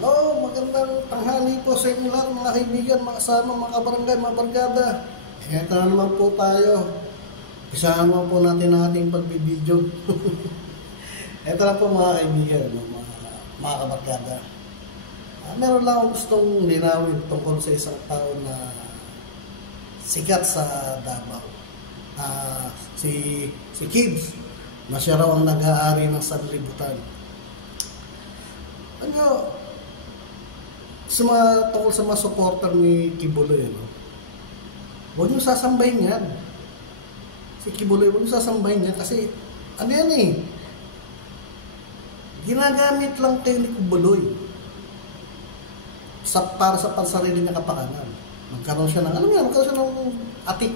Hello, magandang tanghali po sa inyo lahat mga kaibigan, mga kasama, mga kabarangay, mga barkada. Ito na naman po tayo. Isahan naman po natin ang ating pagbibideo. Ito na po mga kaibigan, mga kabarkada. Meron lang akong gustong linawin tungkol sa isang tao na sikat sa Davao. Si Kibbs, na siya raw ang nag-aari ng sanlibutan. Ano, tungkol sa mga supporter ni Kibuloy, huwag nyo sasambahin yan. Si Kibuloy, huwag nyo sasambahin yan kasi, ano yan ginagamit lang kayo ni Kibuloy para sa pansarili niya kapakanan. Magkaroon siya ng atik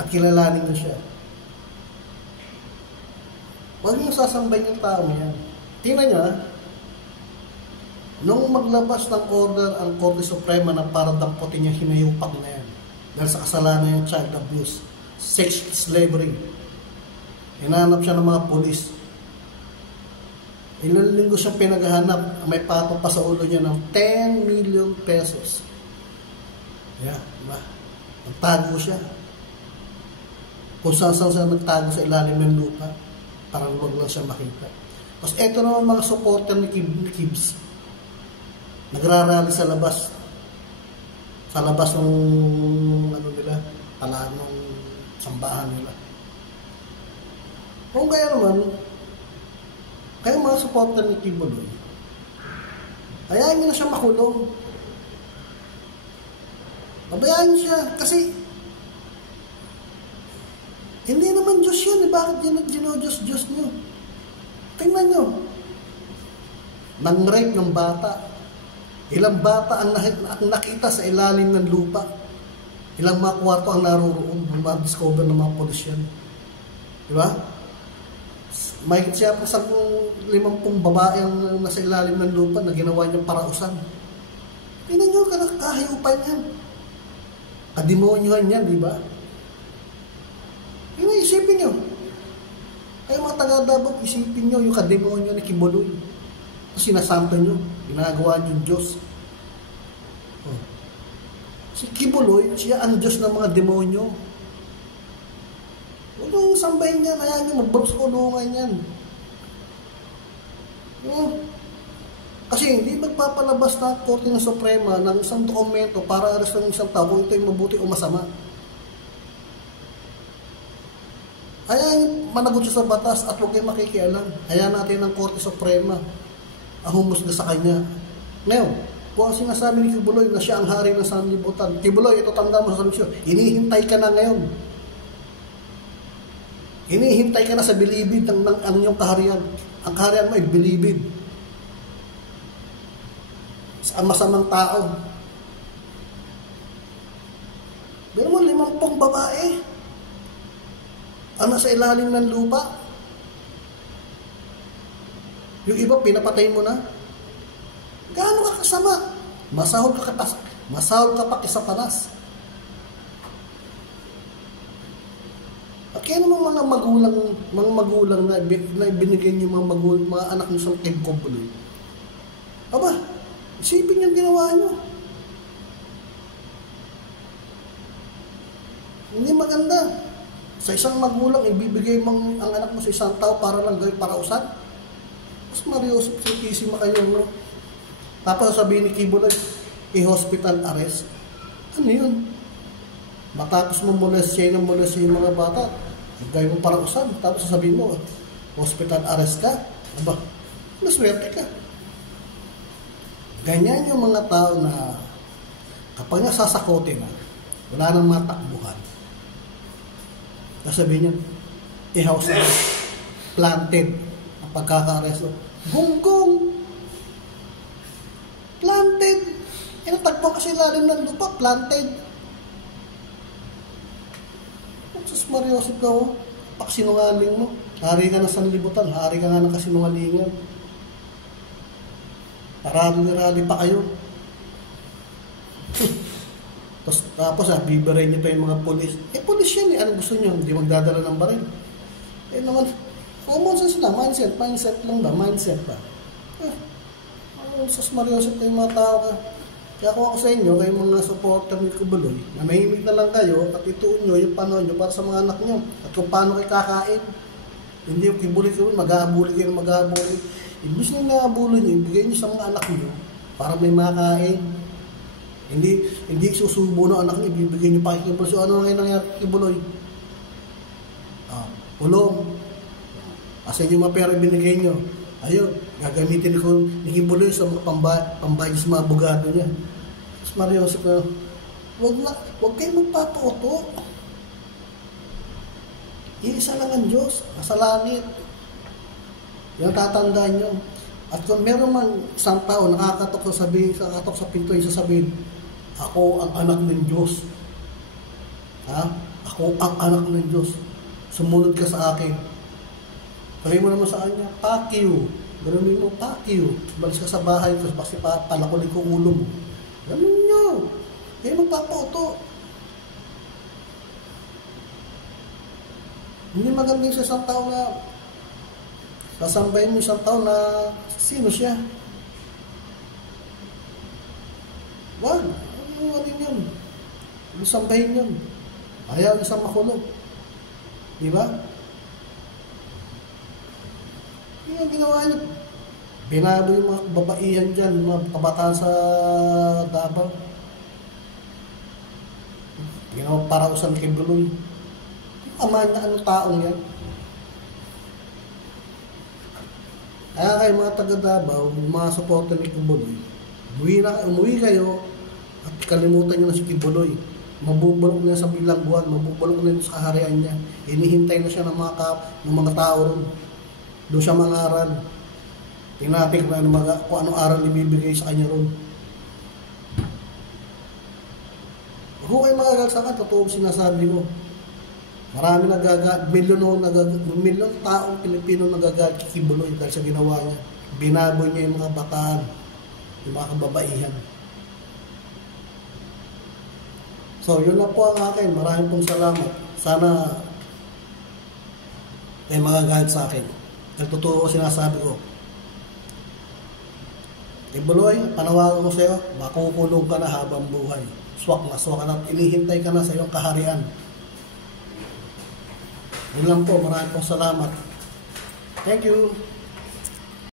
at kilalanin niya siya. Huwag nyo sasambahin yung tao yan. Tingnan nyo, nung maglabas ng order ang Korte Suprema na para damputin niya hinayupak na yan dahil sa kasalanan yung child abuse, sex slavery, hinanap siya ng mga polis. Ilang linggo siyang pinaghahanap, may patong pa sa ulo niya ng 10 million pesos. Yeah, diba? Nagtago siya. Kung saan siya nagtago sa ilalim ng lupa, parang huwag lang siya makita. Tapos eto naman mga supporter ni Kibbs, nagrarally sa labas ng palanong sambahan nila. Kung kaya naman, kayo mga supporter ni Kibuloy, hayaan nyo na siya makulong. Pabayaan nyo siya kasi hindi naman Diyos yun. Bakit Diyos nyo? Tingnan nyo, nang-rape ng bata. Ilang bata ang nakita sa ilalim ng lupa. Ilang mga kwarto ang naroroon nung ma-discover ng mga polisyan. Diba? May siya po sa 50 babae ang nasa ilalim ng lupa na ginawa niyang parausan. Tingnan nyo, kahayupan yan. Kademonyohan yan, diba? Isipin nyo. Kayo mga taga-Davao, isipin nyo yung kademonyo ni Kibuloy. Sinasampa nyo, ginagawa nyo yung Diyos. Si Kibuloy, siya ang Diyos ng mga demonyo. Huwag nyo sambahin yan, hayaan nyo, magbaros kulungan yan. Kasi hindi magpapalabas na Korte ng Suprema ng isang dokumento para aresto ng isang tao kung ito'y mabuti o masama. Hayaan managot siya sa batas at huwag kayong makikialam. Hayaan natin ng Korte Suprema ang humusga sa kanya. Ngayon, kung ang sinasabi ni Kibuloy na siya ang hari ng sanlibutan, Kibuloy, ito tanda mo sa samisyon, hinihintay ka na ngayon. Hinihintay ka na sa bilibid ng iyong kaharian. Ang kaharian mo ay bilibid. Sa masamang tao. Pero mo, 50 babae ang nasa ilalim ng lupa. Yung iba, pinapatay mo na. Gaano ka kasama? Masahol ka pa kisa panas. At kaya naman mga magulang na binigay niyo mga anak niyo sa Kibuloy. Aba, isipin yung ginawa niyo. Hindi maganda. Sa isang magulang, ibibigay mo ang anak mo sa isang tao para lang gawin parausan. Mas mariusip siya kayo, Tapos sabihin ni Kibuloy, i-hospital arrest. Ano yun? Matapos mo molestin yung mga bata, gawin mo parausan. Tapos sabihin mo, hospital arrest ka. Aba, maswerte ka. Ganyan yung mga tao na kapag nasasakote na, wala nang matakbuhan. Sabihin niya, i-house arrest, planted ang pagkaka-arresto. Gunggong! Planted! Inatagpo kasi lalim ng lupa, planted. Sus Mariosip ka, paksinungaling mo. Hari ka na sanlibutan, hari ka nga ng kasinungalingan. Parali-rali pa kayo. Tapos bibiray niyo pa yung mga polis. Polis yan Anong gusto niyo? Hindi magdadala ng baril. Naman, common sense lang. Mindset lang ba? Sus Mariosip kayong mga tao ka. Kaya kung ako sa inyo, kayong mga supporter ni Kibuloy, nanahimik na lang kayo at ituon nyo yung panahon nyo para sa mga anak nyo. At kung paano kayo kakain. Hindi yung Kibuloy, mag-aabuli kayo ng mag-aabuli. Ibig nyo na-aabuli nyo, ibigay nyo sa mga anak nyo para may makain. Hindi susubo ng anak nyo, ibibigay nyo pa kay Kibuloy. So ano ngayon nangyari kay Kibuloy? Ulong. Kasi yung mga pera binigay nyo, ayun, gagamitin ko ni Kibuloy sa mga pambayad sa mga abogado niya. Mas Mariosip na, huwag kayo magpapauto. Iisa lang ang Diyos, nasa langit. Yung tatandaan nyo. At kung meron man isang tao nakakatok sa pinto, yung sasabihin, ako ang anak ng Diyos. Ako ang anak ng Diyos. Sumunod ka sa akin. Sabihin mo naman sa kanya, fuck you. Ganun mo, fuck you. Balis ka sa bahay ko, kasi palakulik ko ulo mo. Ganun nyo. Kaya magpapauto. Hindi magandang sa isang tao na sasambahin mo isang tao na sino siya. Wag. Ano yun? Sambahin yun. Ayaw isang makulog. Diba? Yung ginawa niya, binado yung mga babaihan dyan, mga kabataan sa Davao. Ginawa para usan kay Kibuloy. Ama niya, anong taong yan? Kaya kayo mga taga Davao, yung mga supporter ni Kibuloy, umuwi kayo at kalimutan nyo na si Kibuloy. Mabubulok na sa bilangguan, mabubulok na sa kaharian niya. Hinihintay na siya ng mga tao ron. Doon siya mangaral. Tingnan natin kung anong aral ibibigay sa kanya ron. Kung kayo magagagsakan, totoo sinasabi ko. Marami milyon taong Pilipino nagagalit kay Kibuloy dahil sa ginawa niya. Binaboy niya yung mga bataan, yung mga kababaihan. So, yun na po ang akin. Maraming pong salamat. Sana ay magagalit sa akin. Nagtotoo sinasabi ko. Kibuloy, panawagan ko sa iyo, makukulong ka na habang buhay. Swak ka na, inihintay ka na sa iyong kaharian. Yun lang po, maraming pong salamat. Thank you.